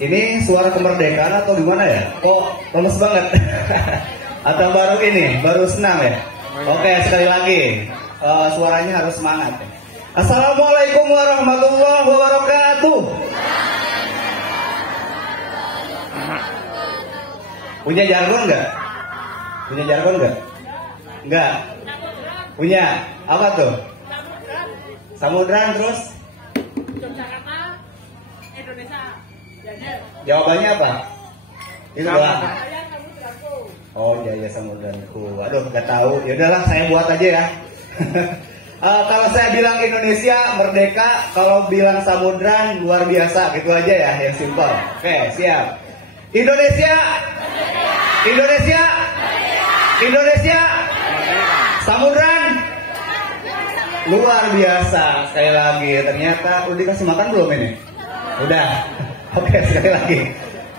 Ini suara kemerdekaan atau gimana ya? Kok lemes banget? Atau baru ini, baru senang ya? Oke, sekali lagi. Suaranya harus semangat. Assalamualaikum warahmatullahi wabarakatuh. Punya jargon nggak? Punya jargon nggak? Nggak. Punya. Apa tuh? Samudran terus? Jawabannya apa? Itu doang. Oh iya samudranku. Aduh nggak tahu. Ya udahlah saya buat aja ya. Kalau saya bilang Indonesia merdeka, kalau bilang samudran luar biasa, gitu aja ya, yang simpel. Oke siap. Indonesia, Indonesia, Indonesia, samudran luar biasa. Sekali lagi, ternyata udah dikasih makan belum ini? Udah. Oke, sekali lagi.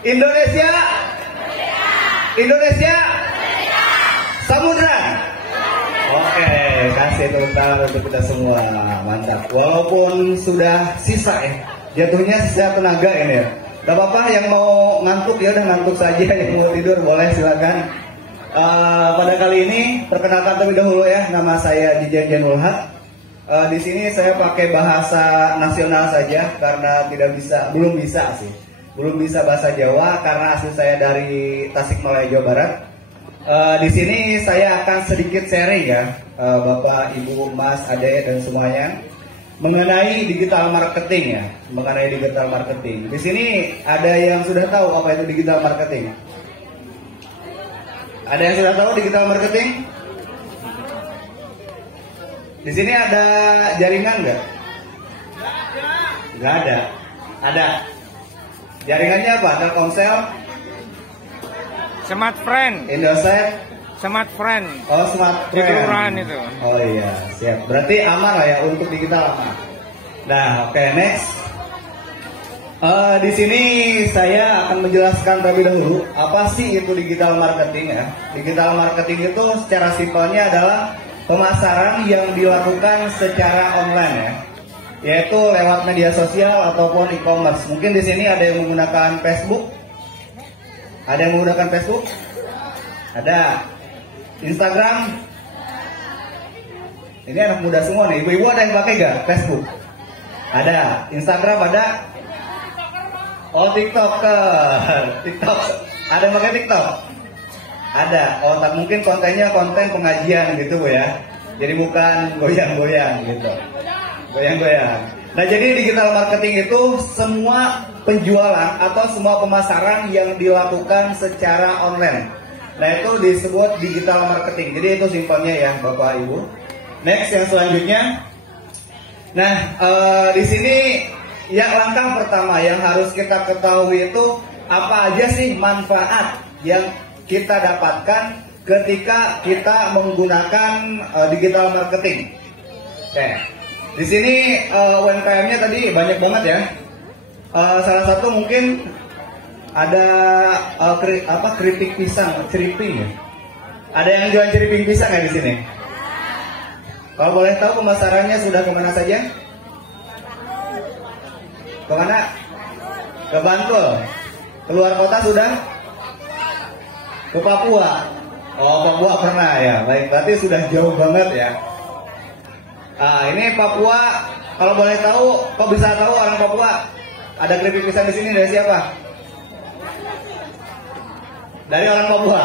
Indonesia, Indonesia, samudran. Oke, kasih tepuk tangan untuk kita semua. Mantap. Walaupun sudah sisa ya, jatuhnya sisa tenaga ini ya. Gak apa-apa, yang mau ngantuk ya udah ngantuk saja, yang mau tidur boleh silakan. Pada kali ini perkenalkan terlebih dahulu ya, nama saya Dijen Janul Haq. Di sini saya pakai bahasa nasional saja karena belum bisa bahasa Jawa karena asli saya dari Tasikmalaya, Jawa Barat. Di sini saya akan sedikit sharing ya, Bapak, Ibu, Mas, Ade dan semuanya mengenai digital marketing ya, mengenai digital marketing. Di sini ada yang sudah tahu apa itu digital marketing? Ada yang sudah tahu digital marketing? Di sini ada jaringan nggak? Nggak ada. Ada. Jaringannya apa? Telkomsel? Smart Friend. Indosat? Smart Friend. Oh, Smart Friend. Di kelurahan itu. Oh iya, siap. Berarti aman lah ya untuk digital aman. Nah, oke, next. Di sini saya akan menjelaskan terlebih dahulu apa sih itu digital marketing ya. Digital marketing itu secara simpelnya adalah pemasaran yang dilakukan secara online ya, yaitu lewat media sosial ataupun e-commerce. Mungkin di sini ada yang menggunakan Facebook. Ada yang menggunakan Facebook? Ada. Instagram? Ini anak muda semua nih. Ibu-ibu ada yang pakai gak Facebook? Ada. Instagram ada? Oh, TikTok. TikTok. Ada yang pakai TikTok? Ada. Oh, tak mungkin kontennya konten pengajian gitu Bu ya. Jadi bukan goyang-goyang gitu. Goyang-goyang. Nah, jadi digital marketing itu semua penjualan atau semua pemasaran yang dilakukan secara online. Nah, itu disebut digital marketing. Jadi itu simpelnya ya, Bapak Ibu. Next yang selanjutnya. Nah, di sini yang langkah pertama yang harus kita ketahui itu apa aja sih manfaat yang kita dapatkan ketika kita menggunakan digital marketing. Oke. Di sini UMKM-nya tadi banyak banget ya. Salah satu mungkin ada keripik pisang, ceriping ya. Ada yang jual ceriping pisang nggak di sini? Kalau boleh tahu pemasarannya sudah kemana saja? Kemana? Ke Bantul. Keluar kota sudah? Ke Papua. Oh, Papua pernah ya. Baik, berarti sudah jauh banget ya. Ini Papua. Kalau boleh tahu, kok bisa tahu orang Papua? Ada keripik pisang di sini dari siapa? Dari orang Papua.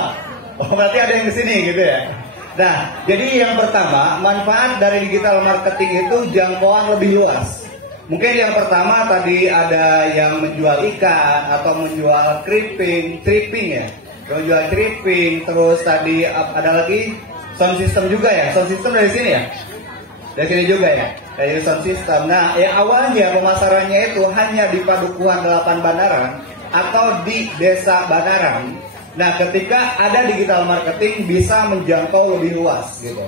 Oh, berarti ada yang di sini gitu ya. Nah, jadi yang pertama, manfaat dari digital marketing itu jangkauan lebih luas. Mungkin yang pertama tadi ada yang menjual ikan atau menjual tripping ya. Menjual tripping, terus tadi ada lagi sound system juga ya. Sound system dari sini ya. Dari sini juga ya. Dari sound system. Nah, yang awalnya pemasarannya itu hanya di Padukuhan 8 Banaran atau di Desa Banaran. Nah, ketika ada digital marketing bisa menjangkau lebih luas gitu.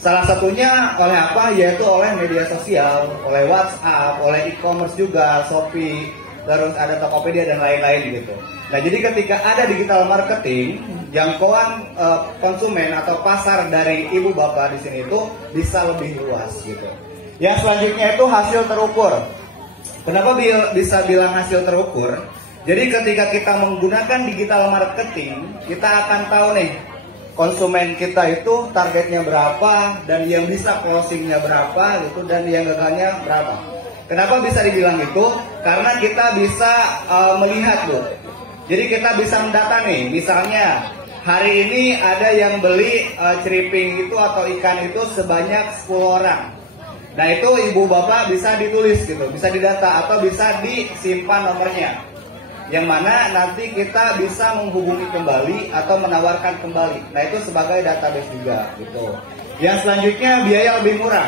Salah satunya oleh apa? Yaitu oleh media sosial, oleh WhatsApp, oleh e-commerce juga, Shopee, terus ada Tokopedia dan lain-lain gitu. Nah, jadi ketika ada digital marketing, jangkauan konsumen atau pasar dari ibu bapak di sini itu bisa lebih luas gitu. Yang selanjutnya itu hasil terukur. Kenapa bisa bilang hasil terukur? Jadi ketika kita menggunakan digital marketing, kita akan tahu nih konsumen kita itu targetnya berapa dan yang bisa closingnya berapa gitu dan yang gagalnya berapa. Kenapa bisa dibilang itu? Karena kita bisa melihat tuh. Jadi kita bisa mendata nih, misalnya hari ini ada yang beli ceriping itu atau ikan itu sebanyak 10 orang. Nah itu ibu bapak bisa ditulis gitu, bisa didata atau bisa disimpan nomornya. Yang mana nanti kita bisa menghubungi kembali atau menawarkan kembali. Nah itu sebagai database juga gitu. Yang selanjutnya biaya lebih murah.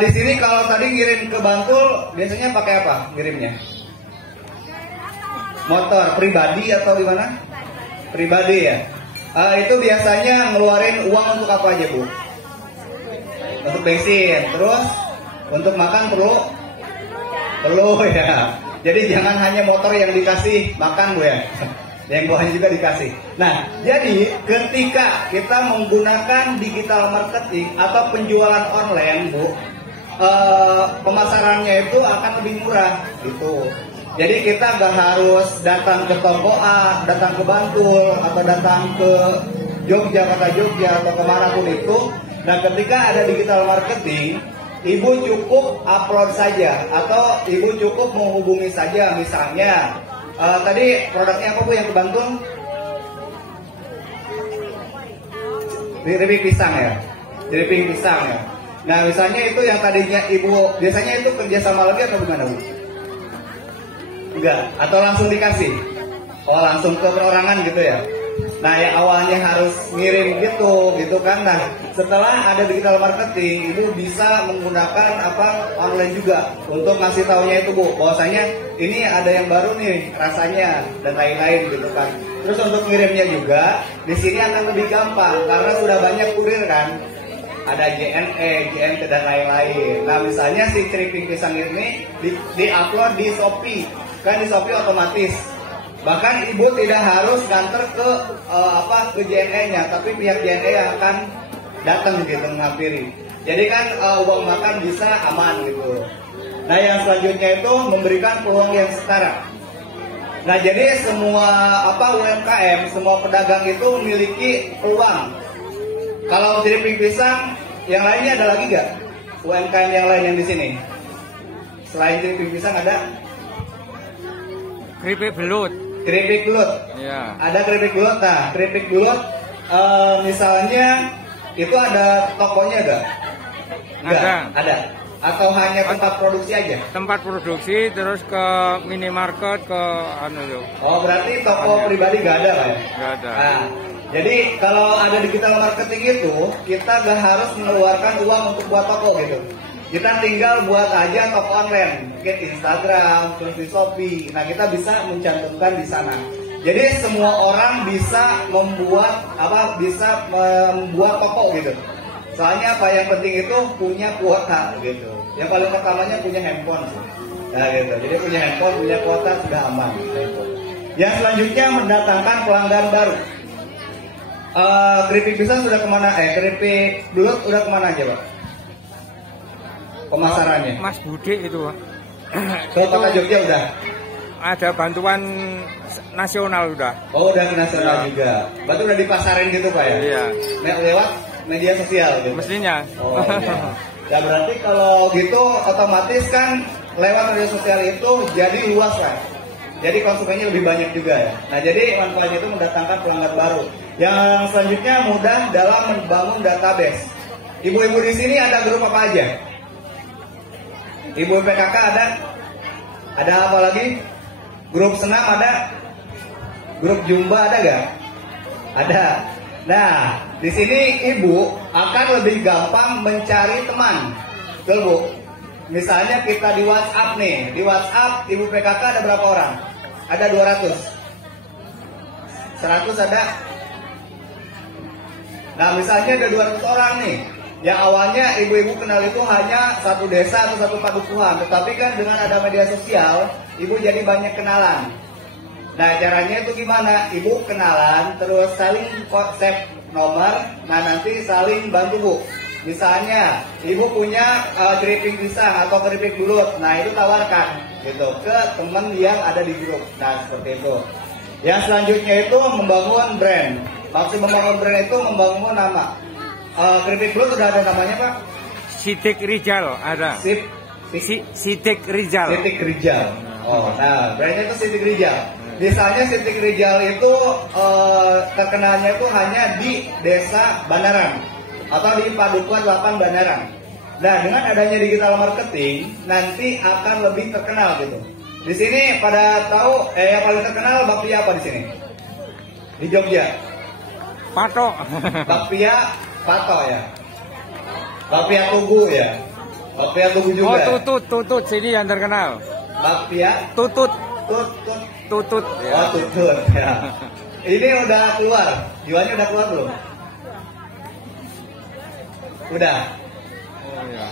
Di sini kalau tadi ngirim ke Bantul biasanya pakai apa ngirimnya? Motor pribadi atau di mana? Pribadi ya. Itu biasanya ngeluarin uang untuk apa aja Bu? Untuk bensin, terus untuk makan perlu ya. Jadi jangan hanya motor yang dikasih makan Bu ya, yang buahnya juga dikasih. Nah, jadi ketika kita menggunakan digital marketing atau penjualan online Bu, pemasarannya itu akan lebih murah gitu. Jadi kita gak harus datang ke toko A, datang ke Bantul, atau datang ke Jogja, kota Jogja, atau kemanapun itu. Nah, ketika ada digital marketing, ibu cukup upload saja atau ibu cukup menghubungi saja. Misalnya tadi produknya apa Bu yang ke Bantul? Keripik pisang ya, keripik pisang ya. Nah misalnya itu yang tadinya ibu biasanya itu kerja sama lagi atau gimana Bu? Enggak, atau langsung dikasih? Oh langsung ke perorangan gitu ya. Nah yang awalnya harus ngirim gitu kan. Nah setelah ada digital marketing, ibu bisa menggunakan online juga untuk ngasih taunya itu Bu, bahwasanya ini ada yang baru nih rasanya dan lain-lain gitu kan. Terus untuk ngirimnya juga di sini akan lebih gampang karena sudah banyak kurir kan. Ada JNE, JNT dan lain-lain. Nah misalnya si keripik pisang ini di-upload di Shopee, kan di Shopee otomatis. Bahkan ibu tidak harus nganter ke JNE-nya, tapi pihak JNE yang akan datang gitu menghampiri. Jadi kan uang makan bisa aman gitu. Nah yang selanjutnya itu memberikan peluang yang setara. Nah jadi semua UMKM, semua pedagang itu memiliki peluang. Kalau keripik pisang, yang lainnya ada lagi nggak? UMKM yang lain yang di sini? Selain keripik pisang ada? Keripik belut. Keripik belut. Ya. Ada keripik belut. Nah, keripik belut misalnya itu ada tokonya nggak? Ada. Atau hanya tempat produksi aja? Tempat produksi terus ke minimarket ke Oh, berarti toko pribadi nggak ada Pak ya? Nggak ada. Nah, jadi kalau ada digital marketing itu kita nggak harus mengeluarkan uang untuk buat toko gitu. Kita tinggal buat aja toko online, mungkin Instagram, terus di Shopee. Nah kita bisa mencantumkan di sana. Jadi semua orang bisa membuat toko gitu. Soalnya apa yang penting itu punya kuota gitu. Yang paling pertamanya punya handphone. Nah gitu. Jadi punya handphone, punya kuota sudah aman. Gitu. Yang selanjutnya mendatangkan pelanggan baru. Keripik pisang sudah kemana? Keripik belut udah kemana aja Pak? Pemasarannya? Mas Budi itu Pak. Ke Kota Jogja udah? Ada bantuan nasional udah. Oh udah ke nasional juga. Berarti udah dipasarin gitu Pak ya? Iya. Lewat media sosial gitu? Mestinya. Oh iya. Ya berarti kalau gitu otomatis kan lewat media sosial itu jadi luas lah. Jadi konsumennya lebih banyak juga ya. Nah jadi manfaatnya itu mendatangkan pelanggan baru. Yang selanjutnya mudah dalam membangun database. Ibu-ibu di sini ada grup apa aja? Ibu PKK ada? Ada apa lagi? Grup senam ada? Grup Jumba ada gak? Ada. Nah, di sini ibu akan lebih gampang mencari teman. Betul Bu? Misalnya kita di WhatsApp nih. Di WhatsApp ibu PKK ada berapa orang? Ada 200. 100 ada? Nah, misalnya ada 200 orang nih. Yang awalnya ibu-ibu kenal itu hanya satu desa atau satu padukuhan, tetapi kan dengan ada media sosial, ibu jadi banyak kenalan. Nah caranya itu gimana? Ibu kenalan, terus saling save nomor, nah nanti saling bantu Bu. misalnya ibu punya keripik pisang atau keripik bulut, nah itu tawarkan gitu ke teman yang ada di grup. Nah seperti itu. Yang selanjutnya itu membangun brand. Maksud membangun brand itu membangun nama. Keripik bulut sudah ada namanya Pak? Sidik Rijal ada. Sidik Rijal. Sidik Rijal. Oh, nah brandnya itu Sidik Rijal. Misalnya Sidik Rijal itu terkenalnya itu hanya di Desa Banaran atau di Padukuhan 8 Banaran. Nah, dengan adanya digital marketing nanti akan lebih terkenal gitu. Di sini pada tahu yang paling terkenal bakpia apa di sini? Di Jogja. Patok. Bakpia Patok ya. Bakpia Tugu ya. Bakpia Tugu juga. Oh, tutut sini yang terkenal. Bakpia Tutut. Tutut. Ya. Oh, tutut ya. Ini udah keluar. Jualnya udah keluar belum? Udah. Oh ya.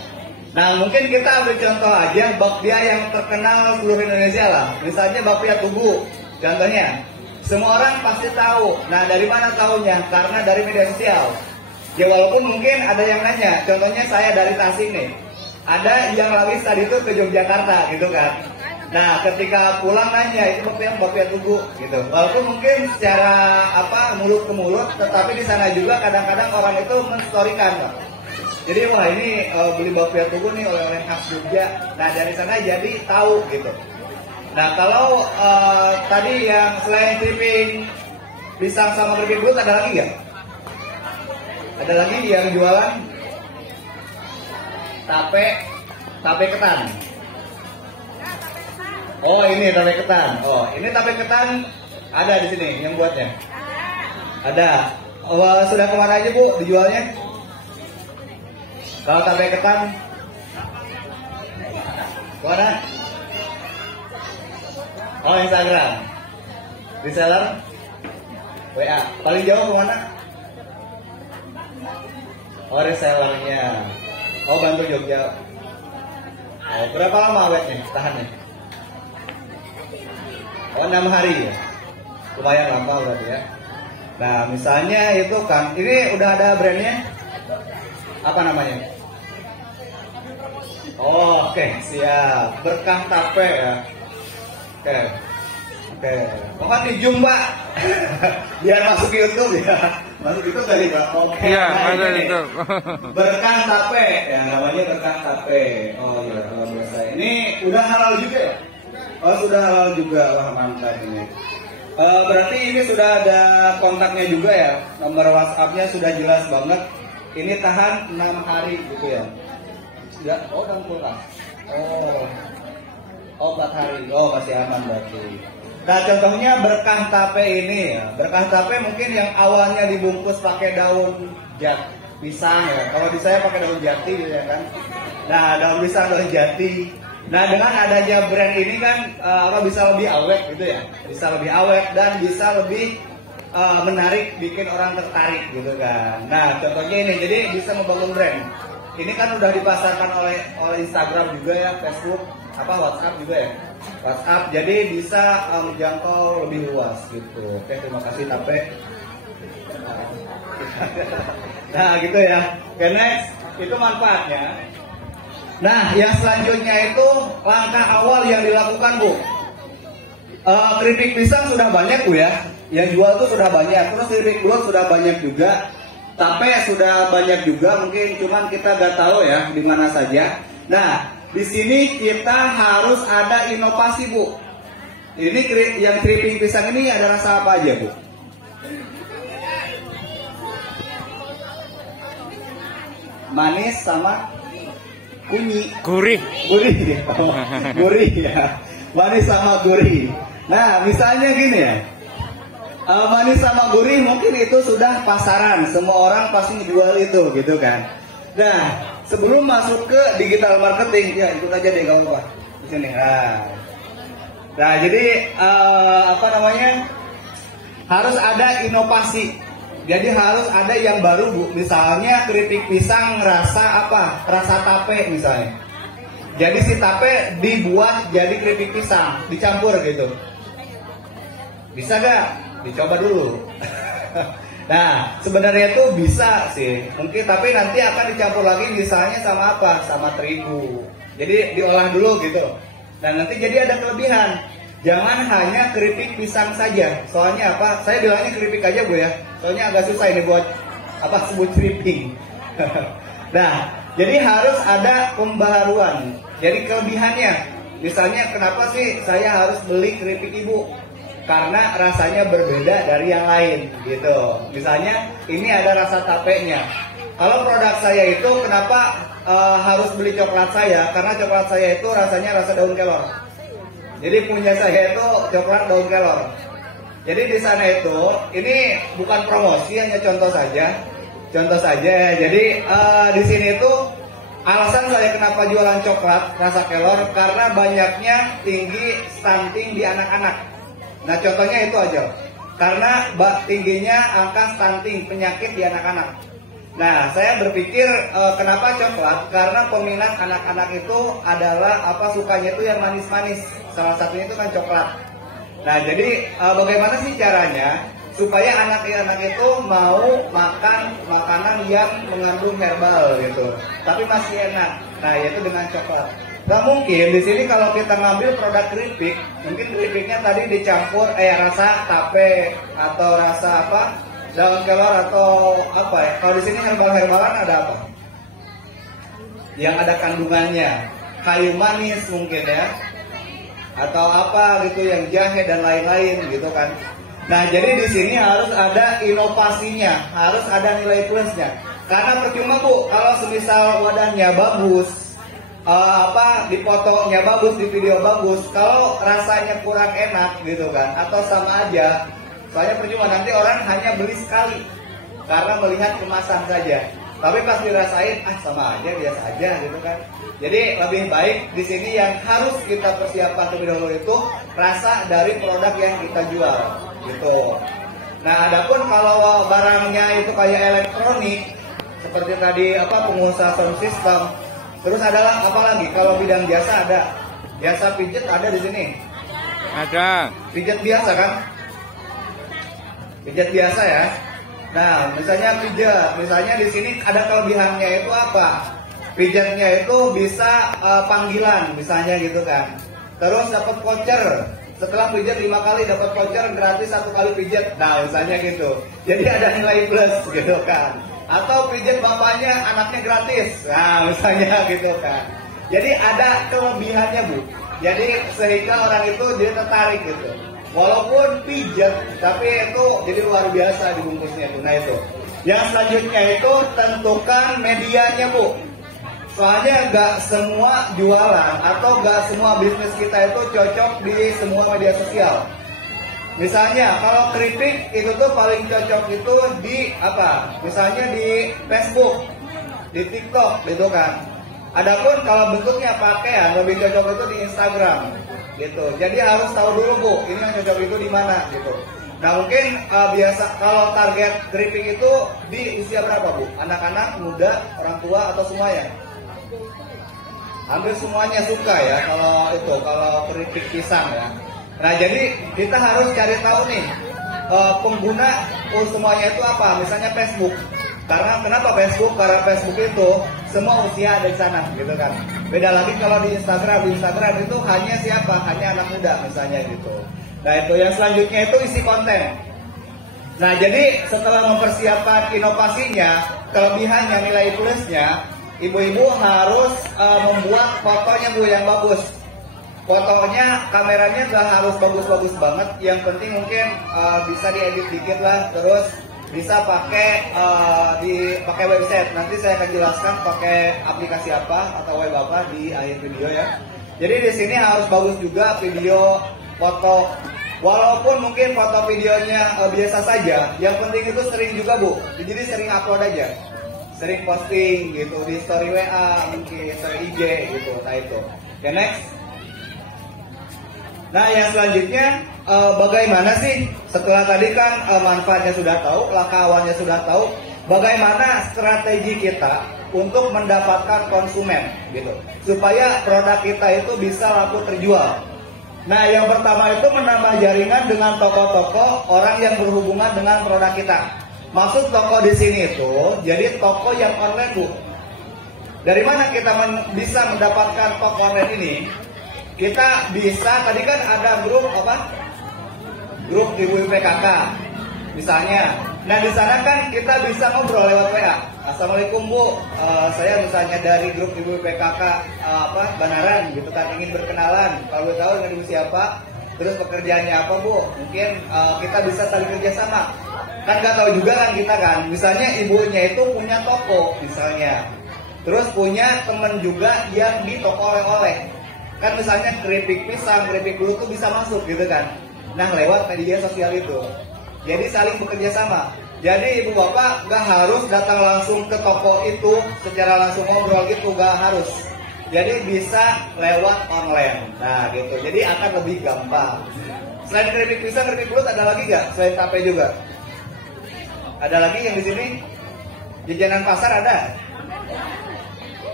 Nah, mungkin kita ambil contoh aja bakpia yang terkenal seluruh Indonesia lah. Misalnya bakpia Tugu. Contohnya, semua orang pasti tahu. Nah, dari mana tahunya? Karena dari media sosial. Ya walaupun mungkin ada yang nanya. Contohnya saya dari Tasik nih. Ada yang lagi tadi itu ke Yogyakarta gitu kan. Nah, ketika pulang nanya itu bakpia Tugu gitu. Walaupun mungkin secara mulut ke mulut, tetapi di sana juga kadang-kadang orang itu menstorikan, Pak. Jadi wah ini beli bakpia Tugu nih oleh-oleh khas Jogja. Nah, dari sana jadi tahu gitu. Nah, kalau tadi yang selain keripik pisang sama keripik bulut ada lagi nggak? Ada lagi yang jualan tape ketan. Oh, ini tape ketan. Oh, ini tape ketan ada di sini yang buatnya. Ada. Oh, sudah kemana aja Bu dijualnya? Kalau tape ketan kemana? Oh, Instagram. Reseller? WA. Paling jauh kemana? Oh, resellernya. Oh, bantu Jogja. Oh, berapa lama awetnya? Tahannya? Oh, 6 hari ya. Lumayan lama berarti ya. Nah, misalnya itu kan, ini udah ada brandnya. Apa namanya? Oh, oke, siap. Berkah tape ya. Oke. Oh, kan di Zoom, Pak. Biar masuk YouTube ya. Masuk YouTube tadi, Pak. Oke. Iya, nah, ada ini itu. Berkah tape. Ya, namanya berkah tape. Oh iya, kalau biasa. Ini udah halal juga ya? Oh, sudah halal juga. Wah, mantap ini. Berarti ini sudah ada kontaknya juga ya? Nomor WhatsApp-nya sudah jelas banget. Ini tahan 6 hari gitu ya? Ya, oh, dalam kulkas. Oh, 4 hari. Oh, masih aman berarti. Nah, contohnya berkah tape ini ya. Berkah tape mungkin yang awalnya dibungkus pakai daun pisang ya. Kalau di saya pakai daun jati gitu ya kan. Nah, daun pisang, daun jati. Nah, dengan adanya brand ini kan bisa lebih awet gitu ya. Bisa lebih awet dan bisa lebih menarik, bikin orang tertarik gitu kan. Nah, contohnya ini, jadi bisa membangun brand. Ini kan udah dipasarkan oleh Instagram juga ya, Facebook, WhatsApp juga ya. WhatsApp, jadi bisa menjangkau lebih luas gitu. Oke, terima kasih Tape. Nah, gitu ya. Oke, next, itu manfaatnya. Nah, yang selanjutnya itu langkah awal yang dilakukan Bu. Keripik pisang sudah banyak Bu ya. Yang jual tuh sudah banyak. Terus keripik bulut sudah banyak juga. Tape sudah banyak juga. Mungkin cuman kita nggak tahu ya di mana saja. Nah, di sini kita harus ada inovasi Bu. Ini yang keripik pisang ini ada rasa apa aja Bu? Manis sama gurih ya, manis sama gurih. Nah, misalnya gini ya, manis sama gurih mungkin itu sudah pasaran, semua orang pasti jual itu gitu kan. Nah, sebelum masuk ke digital marketing, ya ikut aja deh kalau Pak di sini. Nah, jadi harus ada inovasi. Jadi harus ada yang baru Bu. Misalnya keripik pisang rasa apa? Rasa tape misalnya. Jadi si tape dibuat jadi keripik pisang, dicampur gitu. Bisa gak? Dicoba dulu. Nah, sebenarnya itu bisa sih, mungkin, tapi nanti akan dicampur lagi misalnya sama apa? Sama terigu. Jadi diolah dulu gitu. Dan nanti jadi ada kelebihan. Jangan hanya keripik pisang saja. Soalnya apa? Saya bilangnya keripik aja Bu ya. Soalnya agak susah ini buat apa sebut keripik. Nah, jadi harus ada pembaharuan. Jadi kelebihannya, misalnya kenapa sih saya harus beli keripik Ibu? Karena rasanya berbeda dari yang lain gitu. Misalnya ini ada rasa tapenya. Kalau produk saya itu kenapa harus beli coklat saya? Karena coklat saya itu rasanya rasa daun kelor. Jadi punya saya itu coklat daun kelor. Jadi di sana itu ini bukan promosi, hanya contoh saja. Contoh saja. Jadi di sini itu alasan saya kenapa jualan coklat rasa kelor karena banyaknya tinggi stunting di anak-anak. Nah contohnya itu aja, karena tingginya angka stunting penyakit di anak-anak. Nah saya berpikir kenapa coklat? Karena peminat anak-anak itu adalah apa sukanya itu yang manis-manis. Salah satunya itu kan coklat. Nah jadi bagaimana sih caranya supaya anak-anak itu mau makan makanan yang mengandung herbal gitu, tapi masih enak. Nah yaitu dengan coklat. Nah mungkin di sini kalau kita ngambil produk keripik, mungkin keripiknya tadi dicampur rasa tape atau rasa apa daun kelor atau apa ya. Kalau di sini herbal-herbalan ada apa? Yang ada kandungannya kayu manis mungkin ya, atau apa gitu yang jahe dan lain-lain gitu kan. Nah jadi di sini harus ada inovasinya, harus ada nilai plusnya. Karena percuma Bu kalau semisal wadahnya bagus. Dipotongnya bagus, di video bagus, kalau rasanya kurang enak gitu kan, atau sama aja, soalnya percuma nanti orang hanya beli sekali karena melihat kemasan saja, tapi pas dirasain sama aja, biasa aja gitu kan. Jadi lebih baik di sini yang harus kita persiapkan terlebih dahulu itu rasa dari produk yang kita jual gitu. Nah adapun kalau barangnya itu kayak elektronik seperti tadi pengusaha sound system. Terus adalah apa lagi? Kalau bidang jasa ada, jasa pijet ada di sini. Ada. Pijet biasa kan? Pijet biasa ya. Nah, misalnya pijet, misalnya di sini ada kelebihannya itu apa? Pijetnya itu bisa panggilan, misalnya gitu kan. Terus dapat voucher. Setelah pijet 5 kali dapat voucher gratis 1 kali pijet. Nah, misalnya gitu. Jadi ada nilai plus gitu kan. Atau pijat bapaknya anaknya gratis, nah misalnya gitu kan. Jadi ada kelebihannya Bu. Jadi sehingga orang itu jadi tertarik gitu. Walaupun pijat, tapi itu jadi luar biasa dibungkusnya itu. Nah itu. Yang selanjutnya itu tentukan medianya Bu. Soalnya nggak semua jualan atau nggak semua bisnis kita itu cocok di semua media sosial. Misalnya kalau keripik itu tuh paling cocok itu di apa? Misalnya di Facebook, di TikTok gitu kan. Adapun kalau bentuknya pakaian lebih cocok itu di Instagram gitu. Jadi harus tahu dulu Bu, ini yang cocok itu di mana gitu. Nah mungkin biasa kalau target keripik itu di usia berapa Bu? Anak-anak, muda, orang tua atau semuanya? Hampir semuanya suka ya kalau keripik pisang ya. Nah jadi kita harus cari tahu nih pengguna semuanya itu apa, misalnya Facebook. Karena kenapa Facebook? Karena Facebook itu semua usia ada di sana gitu kan. Beda lagi kalau di Instagram itu hanya siapa? Hanya anak muda misalnya gitu. Nah itu yang selanjutnya itu isi konten. Nah jadi setelah mempersiapkan inovasinya, kelebihannya, nilai plusnya, ibu-ibu harus membuat fotonya Bu yang bagus. Fotonya, kameranya gak harus bagus-bagus banget. Yang penting mungkin bisa diedit dikit lah. Terus bisa pakai pakai website. Nanti saya akan jelaskan pakai aplikasi apa atau web apa di akhir video ya. Jadi di sini harus bagus juga video, foto. Walaupun mungkin foto videonya biasa saja, yang penting itu sering juga Bu. Jadi sering upload aja, sering posting gitu di story WA, mungkin story IG gitu. Nah itu. Oke, next. Nah yang selanjutnya bagaimana sih setelah tadi kan manfaatnya sudah tahu, langkah awalnya sudah tahu, bagaimana strategi kita untuk mendapatkan konsumen gitu, supaya produk kita itu bisa laku terjual. Nah yang pertama itu menambah jaringan dengan toko-toko orang yang berhubungan dengan produk kita. Maksud toko di sini itu jadi toko yang online, Bu. Dari mana kita bisa mendapatkan toko online ini? Kita bisa, tadi kan ada grup apa? Grup Ibu PKK misalnya. Nah di sana kan kita bisa ngobrol lewat WA. Assalamualaikum Bu, saya misalnya dari grup Ibu PKK Banaran gitu kan, ingin berkenalan. Kalau tahu dengan Ibu siapa, terus pekerjaannya apa Bu? Mungkin kita bisa saling kerjasama. Kan nggak tahu juga kan kita kan. Misalnya ibunya itu punya toko misalnya. Terus punya temen juga yang di toko oleh-oleh. Kan misalnya keripik pisang, keripik bulu tuh bisa masuk gitu kan. Nah lewat media sosial itu. Jadi saling bekerja sama. Jadi ibu bapak nggak harus datang langsung ke toko itu secara langsung ngobrol gitu, nggak harus. Jadi bisa lewat online. Nah gitu. Jadi akan lebih gampang. Selain keripik pisang, keripik bulu ada lagi nggak? Selain tape juga? Ada lagi yang di sini? Jajanan pasar ada?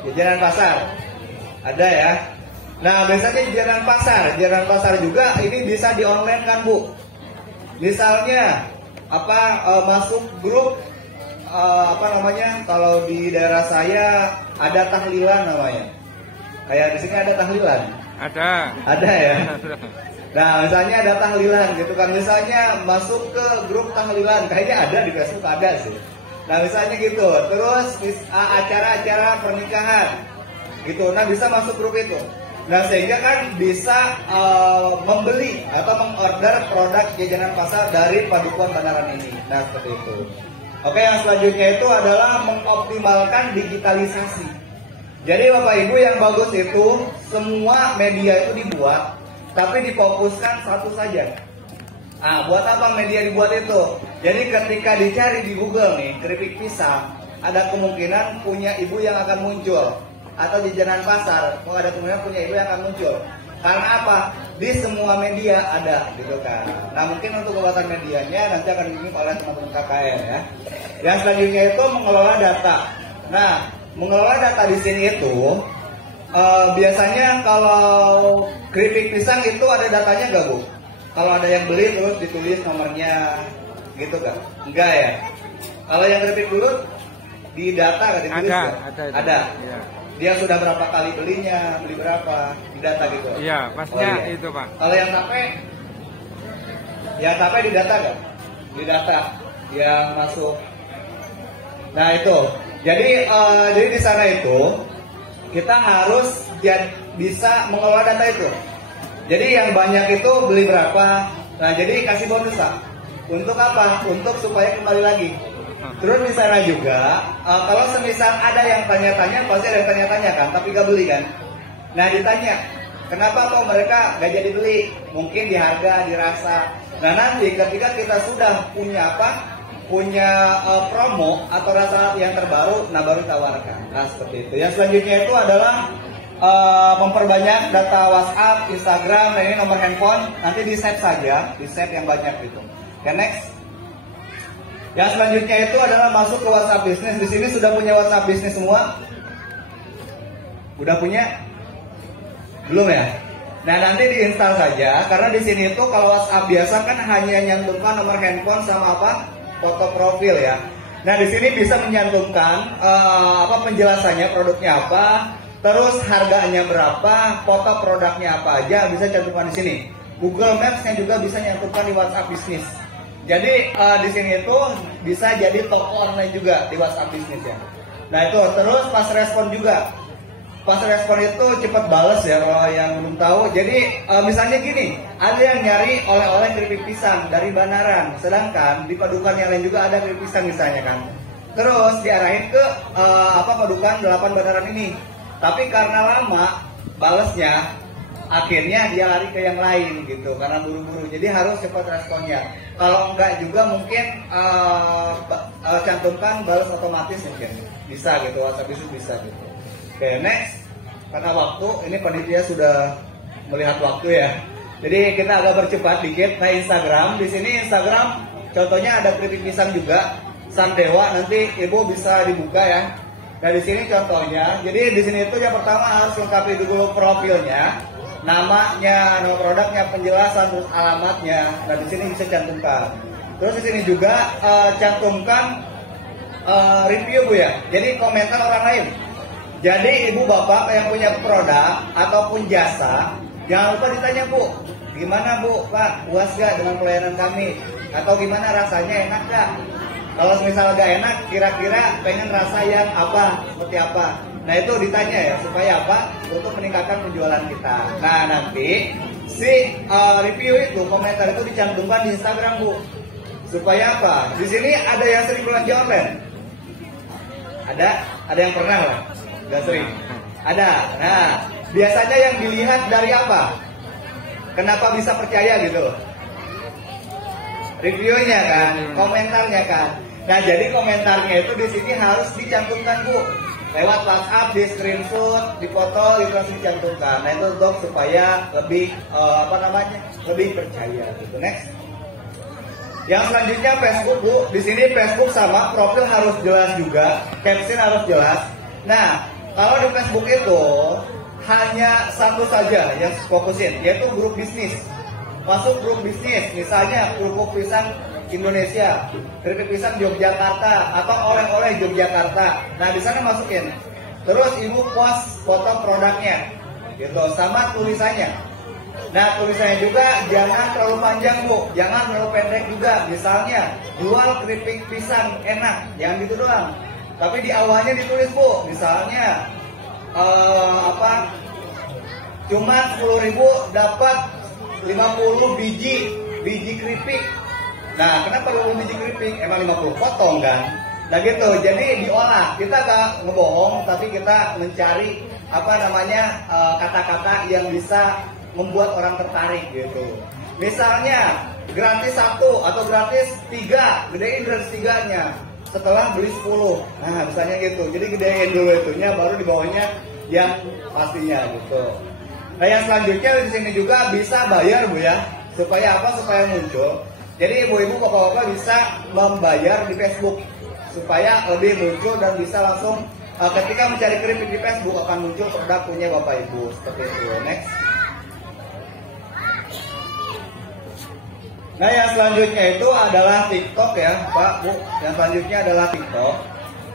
Jajanan pasar ada ya. Nah biasanya jajanan pasar juga ini bisa di online kan Bu. Misalnya masuk grup kalau di daerah saya ada tahlilan namanya. Kayak di sini ada tahlilan. Ada ya. Nah misalnya ada tahlilan gitu kan, misalnya masuk ke grup tahlilan, kayaknya ada di Facebook ada sih. Nah misalnya gitu, terus acara-acara pernikahan gitu, nah bisa masuk grup itu. Nah sehingga kan bisa membeli atau mengorder produk jajanan pasar dari Padukuhan Banaran ini. Nah seperti itu. Oke, yang selanjutnya itu adalah mengoptimalkan digitalisasi. Jadi Bapak Ibu yang bagus itu semua media itu dibuat, tapi difokuskan satu saja. Buat apa media dibuat itu? Jadi ketika dicari di Google nih, keripik pisang, ada kemungkinan punya ibu yang akan muncul. Atau jajanan pasar, ada kemungkinan punya ibu yang akan muncul. Karena apa? Di semua media ada, gitu kan. Nah mungkin untuk pembuatan medianya nanti akan dibimbing oleh teman-teman KKN ya. Yang selanjutnya itu mengelola data. Nah, mengelola data di sini itu biasanya kalau keripik pisang itu ada datanya nggak Bu? Kalau ada yang beli terus ditulis nomornya gitu kan? Enggak ya? Kalau yang keripik belut di data kan ditulis ada. Ya. Dia sudah berapa kali belinya, beli berapa, di data gitu. Iya, pastinya itu Pak. Kalau yang tape di data kan? Di data yang masuk. Nah itu. Jadi di sana itu kita harus bisa mengelola data itu. Jadi yang banyak itu beli berapa. Nah jadi kasih bonus Pak. Untuk apa? Untuk supaya kembali lagi. Terus di sana juga kalau semisal ada yang tanya-tanya, pasti ada yang tanya-tanya kan, tapi gak beli kan. Nah ditanya, kenapa kok mereka gak jadi beli? Mungkin di harga, dirasa. Nah nanti ketika kita sudah punya punya promo atau rasa yang terbaru, nah baru tawarkan. Nah seperti itu. Yang selanjutnya itu adalah memperbanyak data WhatsApp, Instagram, dan ini nomor handphone. Nanti di save saja, di save yang banyak gitu. Oke, next. Yang selanjutnya itu adalah masuk ke WhatsApp bisnis. Di sini sudah punya WhatsApp bisnis semua? Udah punya? Belum ya? Nah nanti diinstal saja, karena di sini itu kalau WhatsApp biasa kan hanya nyantumkan nomor handphone sama foto profil ya. Nah di sini bisa menyantumkan penjelasannya, produknya apa, terus harganya berapa, foto produknya apa aja bisa cantumkan di sini. Google Maps-nya juga bisa nyantumkan di WhatsApp bisnis. Jadi di sini itu bisa jadi toko online juga di WhatsApp bisnis ya. Nah itu terus pas respon juga. Pas respon itu cepat balas ya kalau yang belum tahu. Jadi misalnya gini, ada yang nyari oleh-oleh keripik pisang dari Banaran, sedangkan di Padukuhan yang lain juga ada keripik pisang misalnya kan. Terus diarahin ke Padukuhan 8 Banaran ini. Tapi karena lama balasnya, akhirnya dia lari ke yang lain gitu karena buru-buru. Jadi harus cepat responnya. Kalau enggak juga mungkin cantumkan balas otomatis mungkin bisa gitu, WhatsApp itu bisa gitu. Oke, next. Karena waktu ini panitia sudah melihat waktu ya. Jadi kita agak bercepat dikit. Nah Instagram, di sini Instagram contohnya ada keripik pisang juga, Sang Dewa, nanti ibu bisa dibuka ya. Nah di sini contohnya, jadi di sini itu yang pertama harus lengkapi dulu profilnya, namanya, nama produknya, penjelasan, terus alamatnya. Nah di sini bisa cantumkan. Terus di sini juga cantumkan review Bu ya. Jadi komentar orang lain. Jadi ibu bapak yang punya produk ataupun jasa, jangan lupa ditanya Bu, gimana Bu, Pak, puas gak dengan pelayanan kami? Atau gimana rasanya, enak gak? Kalau misalnya gak enak, kira-kira pengen rasa yang apa, seperti apa? Nah itu ditanya ya, supaya apa? Untuk meningkatkan penjualan kita. Nah nanti si review itu, komentar itu dicantumkan di Instagram Bu. Supaya apa? Di sini ada yang sering belanja online. Ada yang pernah lah, nggak sering. Ada. Nah biasanya yang dilihat dari apa? Kenapa bisa percaya gitu loh? Reviewnya kan, komentarnya kan. Nah jadi komentarnya itu di sini harus dicantumkan Bu. Lewat WhatsApp, di screenshot, dipoto, itu harus dicantumkan. Nah itu untuk supaya lebih lebih percaya gitu. Next. Yang selanjutnya Facebook Bu. Di sini Facebook sama profil harus jelas juga, caption harus jelas. Nah kalau di Facebook itu hanya satu saja yang fokusin, yaitu grup bisnis. Masuk grup bisnis, misalnya kerupuk pisang Indonesia, keripik pisang Yogyakarta, atau oleh-oleh Yogyakarta. Nah di sana masukin. Terus ibu post foto produknya, gitu, sama tulisannya. Nah tulisannya juga jangan terlalu panjang Bu, jangan terlalu pendek juga. Misalnya jual keripik pisang enak, jangan gitu doang. Tapi di awalnya ditulis Bu, misalnya cuma 10.000 dapat 50 biji keripik. Nah kenapa 50 biji keripik? Emang 50 potong kan? Nah gitu, jadi diolah. Kita gak ngebohong, tapi kita mencari kata-kata yang bisa membuat orang tertarik gitu. Misalnya gratis 1 atau gratis 3, gedein gratis 3-nya setelah beli 10. Nah misalnya gitu, jadi gedein dulu itunya, baru di bawahnya yang pastinya gitu. Nah yang selanjutnya di sini juga bisa bayar Bu ya. Supaya apa? Supaya muncul. Jadi ibu-ibu, bapak-bapak bisa membayar di Facebook supaya lebih muncul dan bisa langsung ketika mencari keripik di Facebook akan muncul produk punya bapak ibu seperti itu. Next. Nah yang selanjutnya itu adalah TikTok ya Pak Bu. Yang selanjutnya adalah TikTok.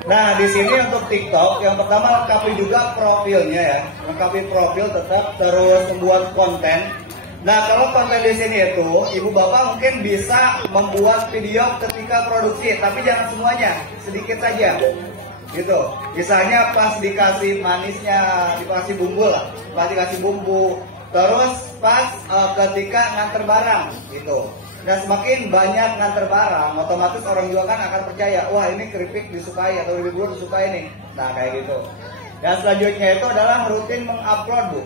Nah di sini untuk TikTok yang pertama lengkapi juga profilnya ya, lengkapi profil tetap, terus membuat konten. Nah kalau konten di sini itu ibu bapak mungkin bisa membuat video ketika produksi, tapi jangan semuanya, sedikit saja, gitu. Misalnya pas dikasih manisnya, dikasih bumbu lah, pas dikasih bumbu, terus pas ketika nganter barang, gitu. Dan semakin banyak nganter barang, otomatis orang juga kan akan percaya, wah ini keripik disukai atau ibu disukai nih. Nah kayak gitu. Dan selanjutnya itu adalah rutin mengupload Bu.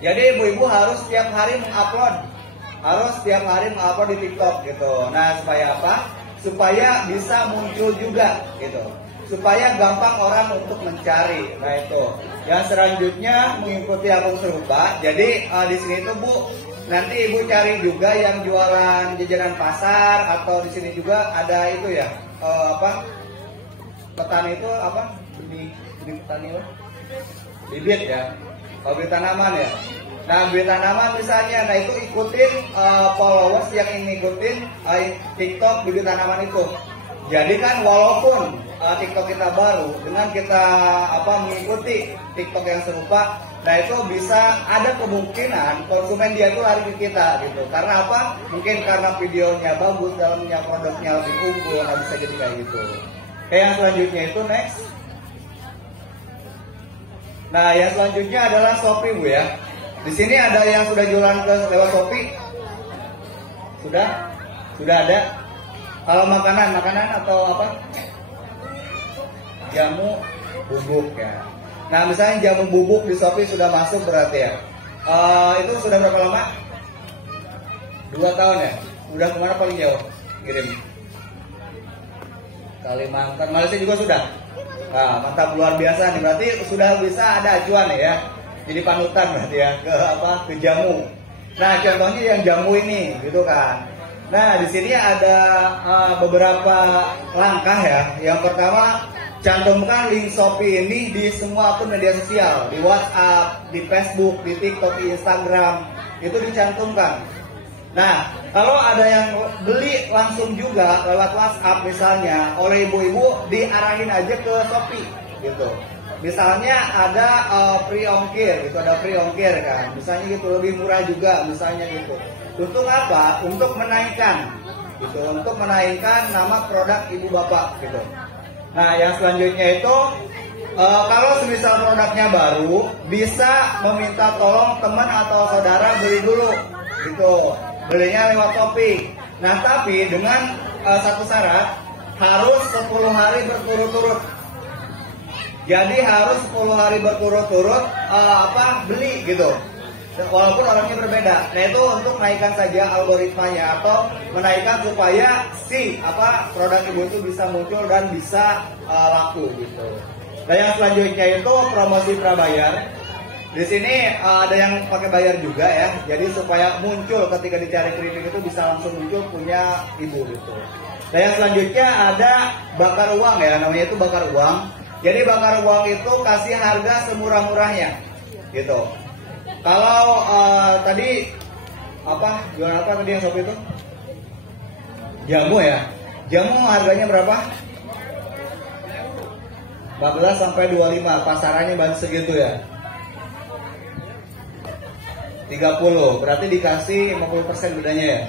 Jadi ibu-ibu harus setiap hari mengupload, di TikTok gitu. Nah supaya apa? Supaya bisa muncul juga gitu. Supaya gampang orang untuk mencari. Nah itu. Yang selanjutnya mengikuti akun serupa. Jadi di sini tuh Bu, nanti ibu cari juga yang jualan jajanan pasar atau di sini juga ada itu ya petani itu benih petani lah, bibit ya. Bibit tanaman ya. Nah bibit tanaman misalnya, nah itu ikutin followers yang ngikutin TikTok bibit tanaman itu. Jadi kan walaupun TikTok kita baru, dengan kita mengikuti TikTok yang serupa, nah itu bisa ada kemungkinan konsumen dia itu lari ke kita gitu. Karena apa? Mungkin karena videonya bagus, dalamnya produknya lebih unggul, nah bisa jadi kayak gitu. Kayak yang selanjutnya itu next. Nah, yang selanjutnya adalah Shopee Bu ya. Di sini ada yang sudah jualan lewat Shopee? Sudah ada. Kalau makanan atau apa? Jamu bubuk ya. Nah, misalnya jamu bubuk di Shopee sudah masuk berarti ya. Itu sudah berapa lama? 2 tahun ya. Udah kemana paling jauh kirim? Kalimantan, Malaysia juga sudah. Nah, mantap, luar biasa nih, berarti sudah bisa ada acuan ya. Jadi panutan berarti ya ke jamu. Nah, contohnya yang jamu ini gitu kan. Nah, di sini ada beberapa langkah ya. Yang pertama, cantumkan link Shopee ini di semua akun media sosial, di WhatsApp, di Facebook, di TikTok, di Instagram. Itu dicantumkan. Nah, kalau ada yang beli langsung juga lewat WhatsApp misalnya oleh ibu-ibu, diarahin aja ke Shopee gitu. Misalnya ada free ongkir gitu, ada free ongkir kan. Misalnya gitu lebih murah juga misalnya gitu. Untuk apa? Untuk menaikkan gitu, untuk menaikkan nama produk ibu bapak gitu. Nah, yang selanjutnya itu kalau semisal produknya baru, bisa meminta tolong teman atau saudara beli dulu gitu. Belinya lewat Shopee. Nah, tapi dengan satu syarat, harus 10 hari berturut-turut. Jadi harus 10 hari berturut-turut beli gitu. Walaupun orangnya berbeda. Nah, itu untuk menaikkan saja algoritmanya atau menaikkan supaya produk ibu itu bisa muncul dan bisa laku gitu. Nah, yang selanjutnya itu promosi prabayar. Di sini ada yang pakai bayar juga ya. Jadi supaya muncul ketika dicari kritik itu bisa langsung muncul punya ibu gitu. Nah, yang selanjutnya ada bakar uang ya, namanya itu bakar uang. Jadi bakar uang itu kasih harga semurah-murahnya gitu. Kalau tadi jualan apa tadi yang Shopee itu? Jamu ya. Jamu harganya berapa? 14 sampai 25, pasarannya baru segitu ya. 30, berarti dikasih 50% bedanya ya.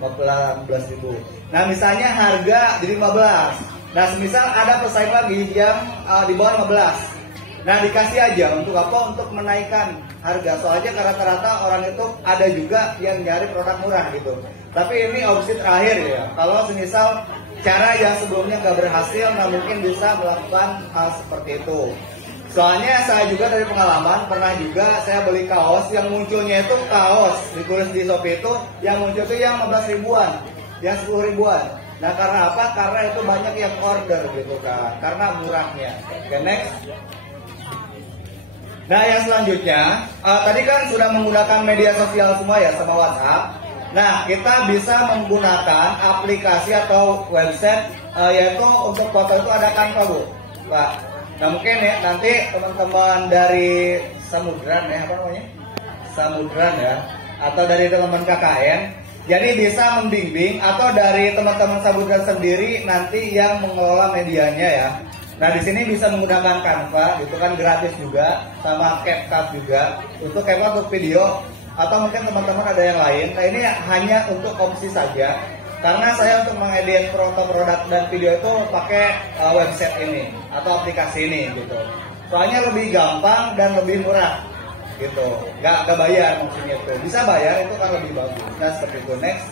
14.000. Nah, misalnya harga di 15. Nah, semisal ada pesaing lagi yang di bawah 15. Nah, dikasih aja untuk apa? Untuk menaikkan harga. Soalnya rata-rata orang itu ada juga yang nyari produk murah gitu. Tapi ini opsi terakhir ya. Kalau semisal cara yang sebelumnya nggak berhasil, nah mungkin bisa melakukan hal seperti itu. Soalnya saya juga dari pengalaman pernah juga saya beli kaos yang munculnya itu kaos ditulis di Shopee itu yang muncul itu yang 15 ribuan, yang 10 ribuan. Nah, karena apa? Karena itu banyak yang order gitu kan, karena murahnya. Oke, next. Nah, yang selanjutnya tadi kan sudah menggunakan media sosial semua ya sama WhatsApp. Nah, kita bisa menggunakan aplikasi atau website yaitu untuk foto itu ada Canva, Bu. Pak. Nah, mungkin ya nanti teman-teman dari Samudran ya, apa namanya? Samudran ya, atau dari teman-teman KKN, jadi bisa membimbing atau dari teman-teman Samudran sendiri nanti yang mengelola medianya ya. Nah, di sini bisa menggunakan Canva, itu kan gratis juga, sama CapCut juga. Untuk Canva untuk video, atau mungkin teman-teman ada yang lain. Nah, ini hanya untuk opsi saja. Karena saya untuk mengedit foto produk dan video itu pakai website ini atau aplikasi ini gitu. Soalnya lebih gampang dan lebih murah gitu. Nggak bayar maksudnya itu. Bisa bayar itu kan lebih bagus. Nah, seperti itu. Next.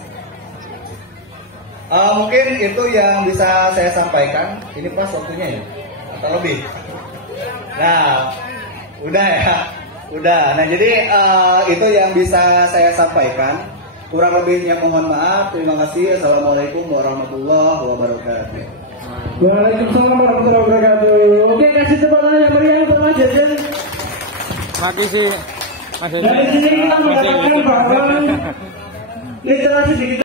Mungkin itu yang bisa saya sampaikan. Ini pas waktunya ya? Atau lebih? Nah, udah ya? Udah. Nah, jadi itu yang bisa saya sampaikan. Kurang lebihnya mohon maaf. Terima kasih. Assalamualaikum warahmatullahi wabarakatuh. Waalaikumsalam warahmatullahi wabarakatuh. Oke, kasih tepuk tangan yang meriah untuk Mas Jajan. Makasih. Dari sini kita mengatakan bahwa literasi digital